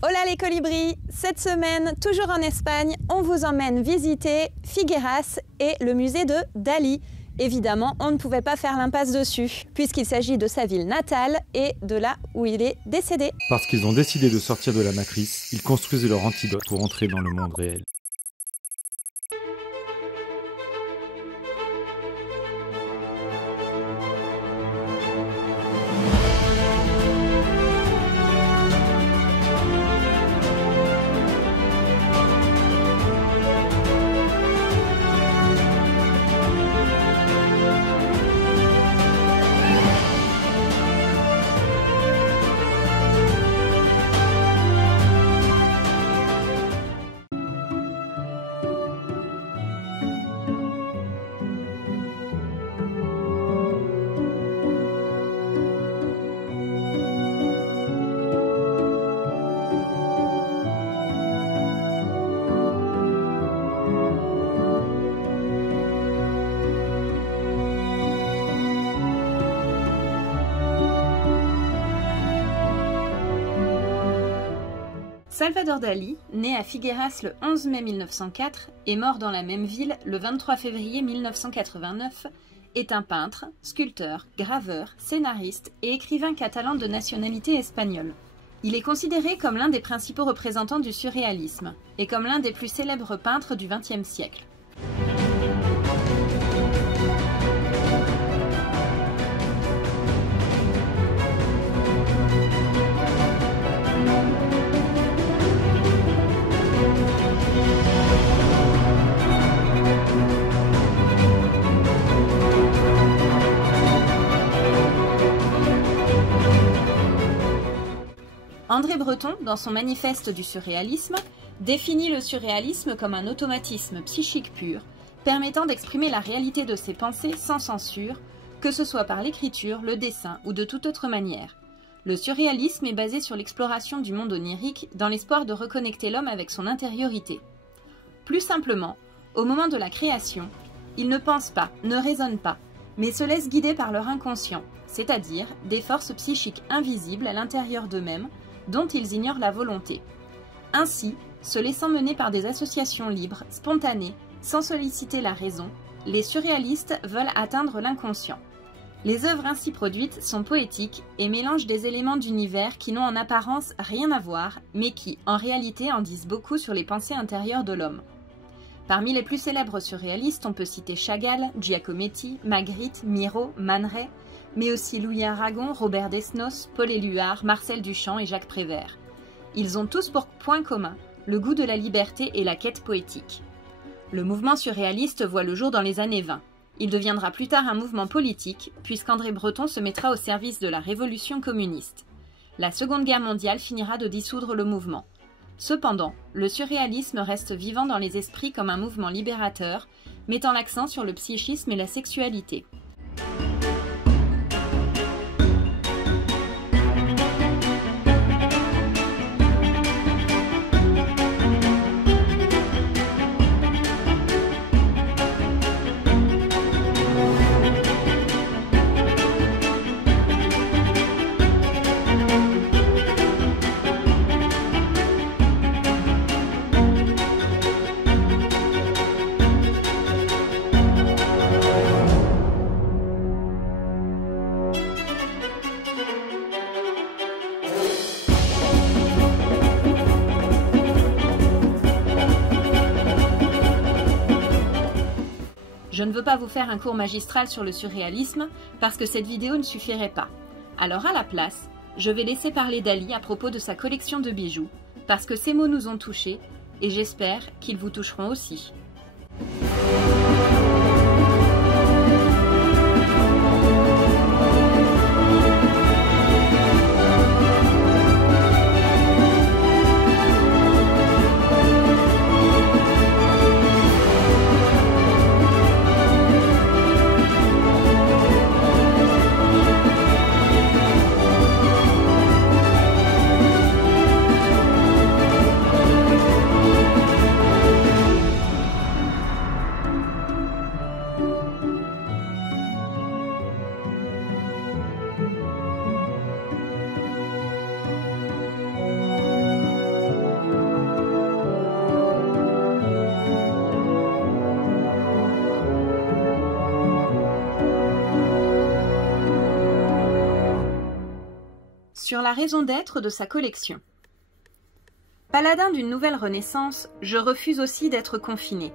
Hola les colibris! Cette semaine, toujours en Espagne, on vous emmène visiter Figueras et le musée de Dali. Évidemment, on ne pouvait pas faire l'impasse dessus, puisqu'il s'agit de sa ville natale et de là où il est décédé. Parce qu'ils ont décidé de sortir de la matrice, ils construisent leur antidote pour entrer dans le monde réel. Salvador Dali, né à Figueras le 11 mai 1904 et mort dans la même ville le 23 février 1989, est un peintre, sculpteur, graveur, scénariste et écrivain catalan de nationalité espagnole. Il est considéré comme l'un des principaux représentants du surréalisme et comme l'un des plus célèbres peintres du XXe siècle. André Breton, dans son manifeste du surréalisme, définit le surréalisme comme un automatisme psychique pur, permettant d'exprimer la réalité de ses pensées sans censure, que ce soit par l'écriture, le dessin ou de toute autre manière. Le surréalisme est basé sur l'exploration du monde onirique dans l'espoir de reconnecter l'homme avec son intériorité. Plus simplement, au moment de la création, ils ne pensent pas, ne raisonnent pas, mais se laissent guider par leur inconscient, c'est-à-dire des forces psychiques invisibles à l'intérieur d'eux-mêmes, dont ils ignorent la volonté. Ainsi, se laissant mener par des associations libres, spontanées, sans solliciter la raison, les surréalistes veulent atteindre l'inconscient. Les œuvres ainsi produites sont poétiques et mélangent des éléments d'univers qui n'ont en apparence rien à voir, mais qui, en réalité, en disent beaucoup sur les pensées intérieures de l'homme. Parmi les plus célèbres surréalistes, on peut citer Chagall, Giacometti, Magritte, Miro, Man Ray, mais aussi Louis Aragon, Robert Desnos, Paul Éluard, Marcel Duchamp et Jacques Prévert. Ils ont tous pour point commun le goût de la liberté et la quête poétique. Le mouvement surréaliste voit le jour dans les années 20. Il deviendra plus tard un mouvement politique, puisqu'André Breton se mettra au service de la révolution communiste. La Seconde Guerre mondiale finira de dissoudre le mouvement. Cependant, le surréalisme reste vivant dans les esprits comme un mouvement libérateur, mettant l'accent sur le psychisme et la sexualité. Je ne veux pas vous faire un cours magistral sur le surréalisme parce que cette vidéo ne suffirait pas. Alors à la place, je vais laisser parler Dali à propos de sa collection de bijoux, parce que ces mots nous ont touchés et j'espère qu'ils vous toucheront aussi. Sur la raison d'être de sa collection. Paladin d'une nouvelle renaissance, je refuse aussi d'être confiné.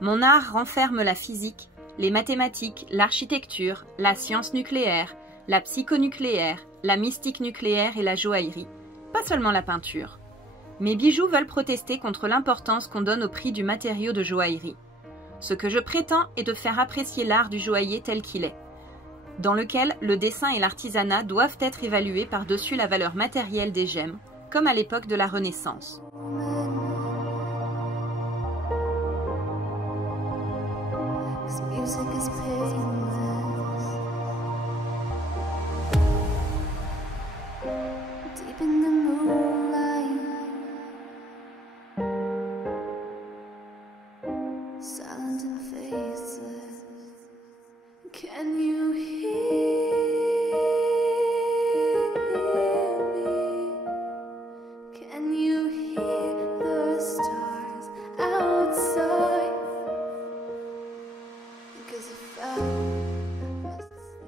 Mon art renferme la physique, les mathématiques, l'architecture, la science nucléaire, la psychonucléaire, la mystique nucléaire et la joaillerie. Pas seulement la peinture. Mes bijoux veulent protester contre l'importance qu'on donne au prix du matériau de joaillerie. Ce que je prétends est de faire apprécier l'art du joaillier tel qu'il est, dans lequel le dessin et l'artisanat doivent être évalués par-dessus la valeur matérielle des gemmes, comme à l'époque de la Renaissance.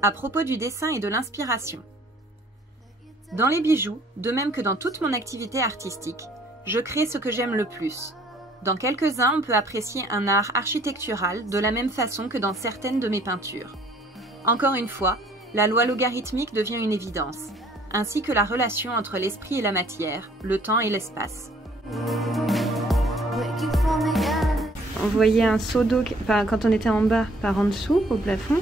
À propos du dessin et de l'inspiration. Dans les bijoux, de même que dans toute mon activité artistique, je crée ce que j'aime le plus. Dans quelques-uns, on peut apprécier un art architectural de la même façon que dans certaines de mes peintures. Encore une fois, la loi logarithmique devient une évidence, ainsi que la relation entre l'esprit et la matière, le temps et l'espace. On voyait un seau d'eau quand on était en bas, par en dessous, au plafond.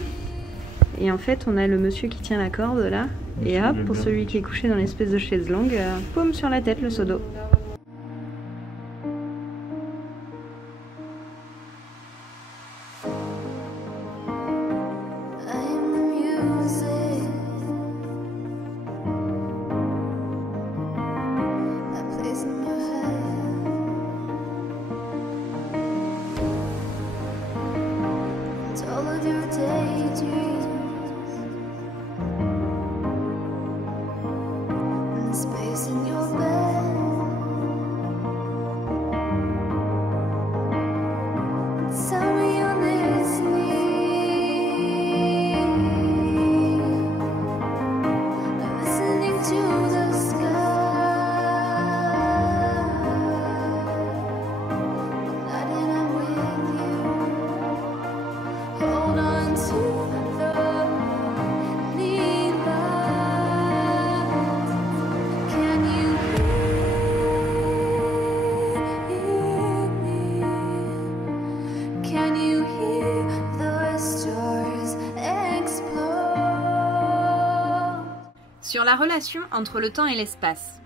Et en fait, on a le monsieur qui tient la corde là, et hop, pour celui qui est couché dans l'espèce de chaise longue, poum sur la tête le seau d'eau. Sur la relation entre le temps et l'espace.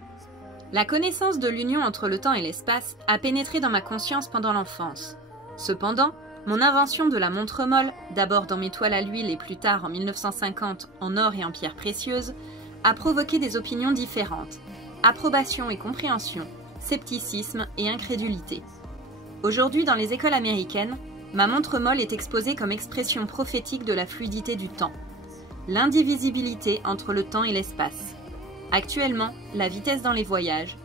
La connaissance de l'union entre le temps et l'espace a pénétré dans ma conscience pendant l'enfance. Cependant, mon invention de la montre molle, d'abord dans mes toiles à l'huile et plus tard en 1950 en or et en pierres précieuses, a provoqué des opinions différentes, approbation et compréhension, scepticisme et incrédulité. Aujourd'hui, dans les écoles américaines, ma montre molle est exposée comme expression prophétique de la fluidité du temps. L'indivisibilité entre le temps et l'espace. Actuellement, la vitesse dans les voyages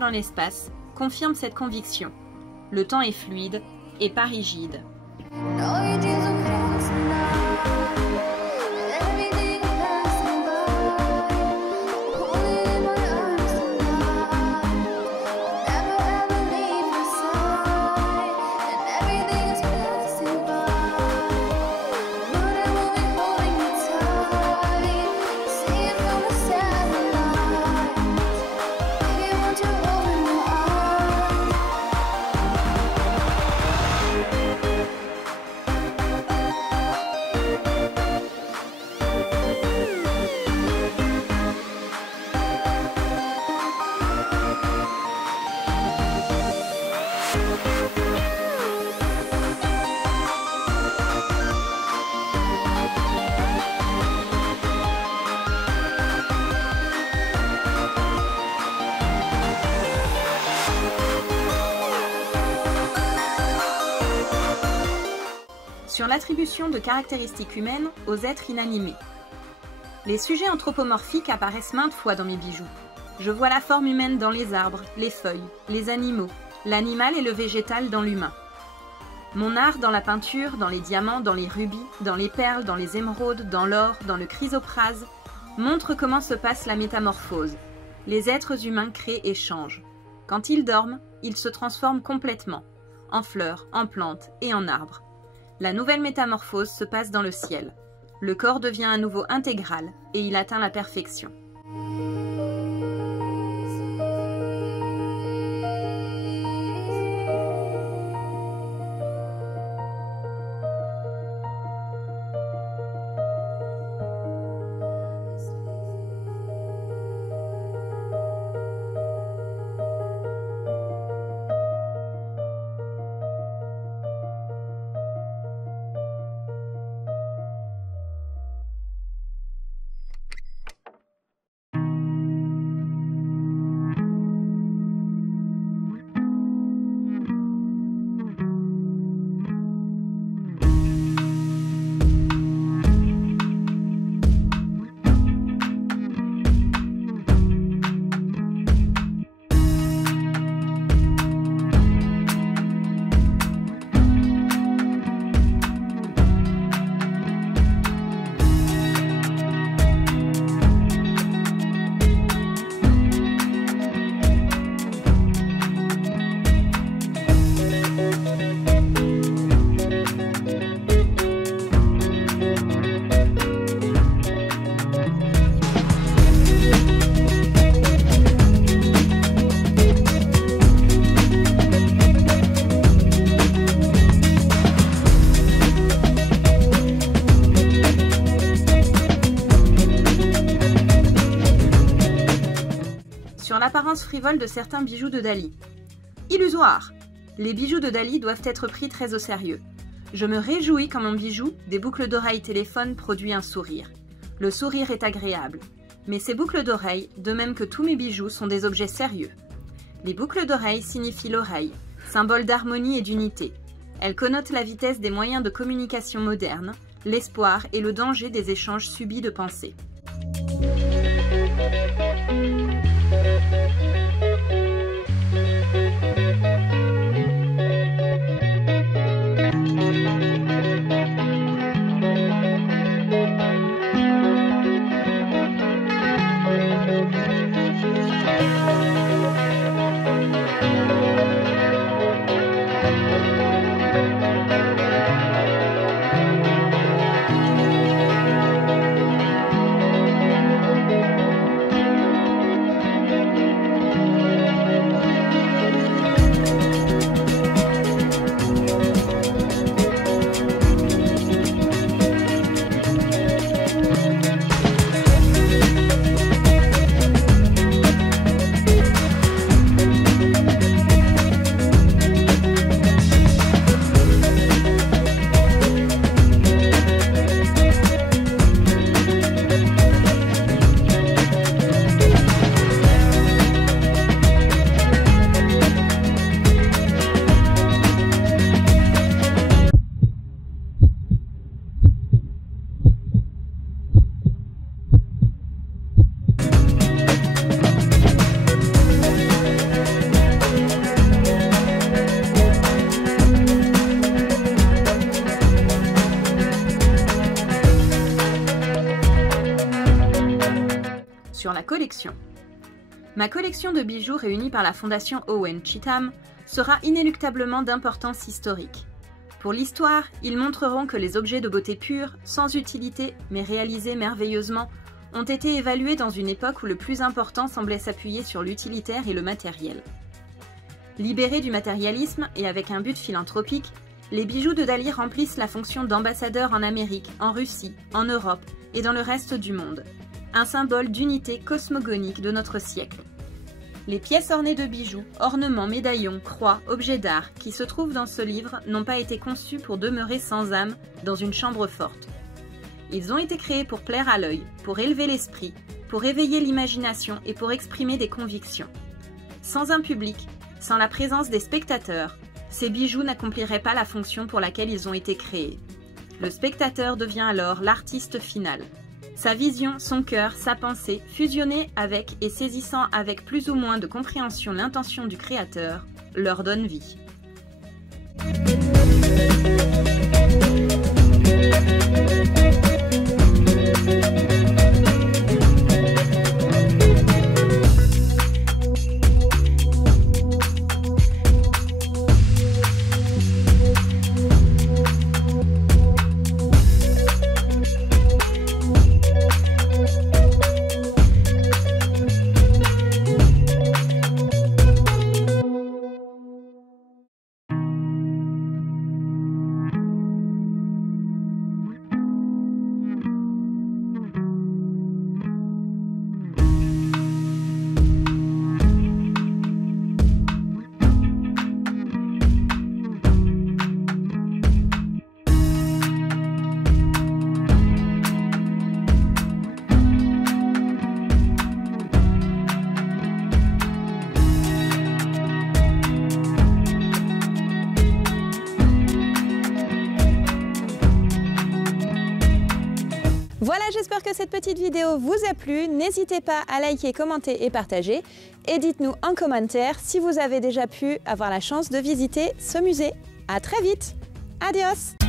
dans l'espace, confirment cette conviction. Le temps est fluide et pas rigide. Sur l'attribution de caractéristiques humaines aux êtres inanimés. Les sujets anthropomorphiques apparaissent maintes fois dans mes bijoux. Je vois la forme humaine dans les arbres, les feuilles, les animaux, l'animal et le végétal dans l'humain. Mon art dans la peinture, dans les diamants, dans les rubis, dans les perles, dans les émeraudes, dans l'or, dans le chrysoprase, montre comment se passe la métamorphose. Les êtres humains créent et changent. Quand ils dorment, ils se transforment complètement, en fleurs, en plantes et en arbres. La nouvelle métamorphose se passe dans le ciel. Le corps devient à nouveau intégral et il atteint la perfection. Sur l'apparence frivole de certains bijoux de Dali. Illusoire! Les bijoux de Dali doivent être pris très au sérieux. Je me réjouis quand mon bijou, des boucles d'oreilles téléphone, produit un sourire. Le sourire est agréable. Mais ces boucles d'oreilles, de même que tous mes bijoux, sont des objets sérieux. Les boucles d'oreilles signifient l'oreille, symbole d'harmonie et d'unité. Elles connotent la vitesse des moyens de communication modernes, l'espoir et le danger des échanges subis de pensées. Sur la collection. Ma collection de bijoux réunie par la Fondation Owen Cheatham sera inéluctablement d'importance historique. Pour l'histoire, ils montreront que les objets de beauté pure, sans utilité mais réalisés merveilleusement, ont été évalués dans une époque où le plus important semblait s'appuyer sur l'utilitaire et le matériel. Libérés du matérialisme et avec un but philanthropique, les bijoux de Dali remplissent la fonction d'ambassadeurs en Amérique, en Russie, en Europe et dans le reste du monde. Un symbole d'unité cosmogonique de notre siècle. Les pièces ornées de bijoux, ornements, médaillons, croix, objets d'art qui se trouvent dans ce livre n'ont pas été conçus pour demeurer sans âme dans une chambre forte. Ils ont été créés pour plaire à l'œil, pour élever l'esprit, pour éveiller l'imagination et pour exprimer des convictions. Sans un public, sans la présence des spectateurs, ces bijoux n'accompliraient pas la fonction pour laquelle ils ont été créés. Le spectateur devient alors l'artiste final. Sa vision, son cœur, sa pensée, fusionnés avec et saisissant avec plus ou moins de compréhension l'intention du créateur, leur donnent vie. J'espère que cette petite vidéo vous a plu. N'hésitez pas à liker, commenter et partager. Et dites-nous en commentaire si vous avez déjà pu avoir la chance de visiter ce musée. À très vite. Adios!